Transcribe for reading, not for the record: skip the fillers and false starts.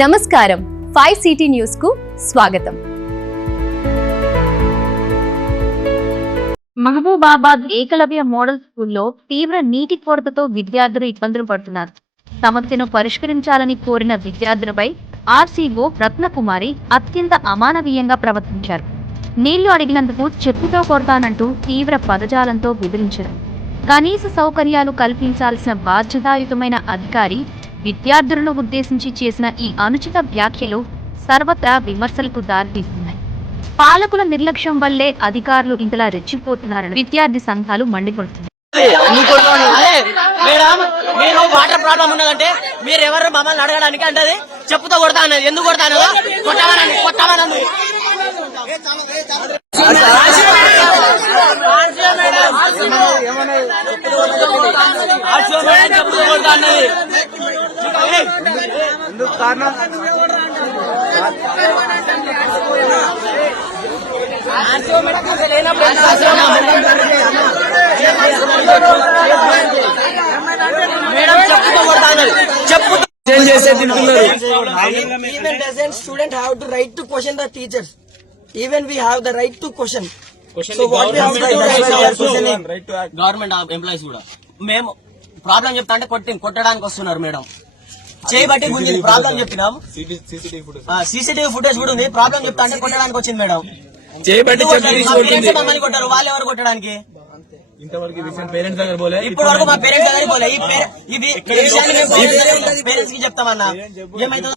నమస్కారం 5 city news కు స్వాగతం. మహబూబాబాద్ ఏకలవ్య మోడల్ స్కూల్లో తీవ్ర నీటి కొరతతో విద్యార్థులు ఇబ్బందులు పడుతున్నారు. సమస్యను పరిష్కరించాలని కోరిన విద్యార్థులపై ఆర్సీఓ రత్నకుమారి అత్యంత అమానవీయంగా ప్రవర్తించారు. నీళ్లు అడిగినందుకు చెప్పుతో కొడతానంటూ తీవ్ర పదజాలంతో బెదిరించారు. కనీస సౌకర్యాలు కల్పించాల్సిన బాధ్యతాయుతమైన అధికారి విద్యార్థులను ఉద్దేశించి చేసిన ఈ అనుచిత వ్యాఖ్యలు సర్వత్రా విమర్శలకు దారితీస్తున్నాయి. పాలకుల నిర్లక్ష్యం వల్లే అధికారులు ఇంతలా రెచ్చిపోతున్నారని విద్యార్థి సంఘాలు మండిపడుతున్నాయి. మీరు వాటర్ ప్రాబ్లం ఉన్నదంటే మీరు ఎవరు మమ్మల్ని అడగడానికి అంటే చెప్పుతో కొడతా అన్నది. ఎందుకు కొడతా అన్నది? కొట్టమన్నది. ఎందుకు కారణం Even doesn't student have to right to question the teachers. Even we have the right to question. So what we have to do? Government employees కూడా మేము ప్రాబ్లం చెప్తా అంటే కొట్టడానికి వస్తున్నారు మేడం. చేయబట్టి గుంజింది ప్రాబ్లం చెప్పినాం. సీసీటీవీ ఫుటేజ్ కూడా ఉంది. ప్రాబ్లం చెప్తా అంటే కొట్టడానికి వచ్చింది మేడం. మమ్మల్ని కొట్టారు. వాళ్ళు ఎవరు కొట్టడానికి? ఇప్పుడు వరకు మా పేరెంట్స్ దగ్గర పోలే. ఇది పేరెంట్స్ కి చెప్తామన్నా ఏమైతుంది?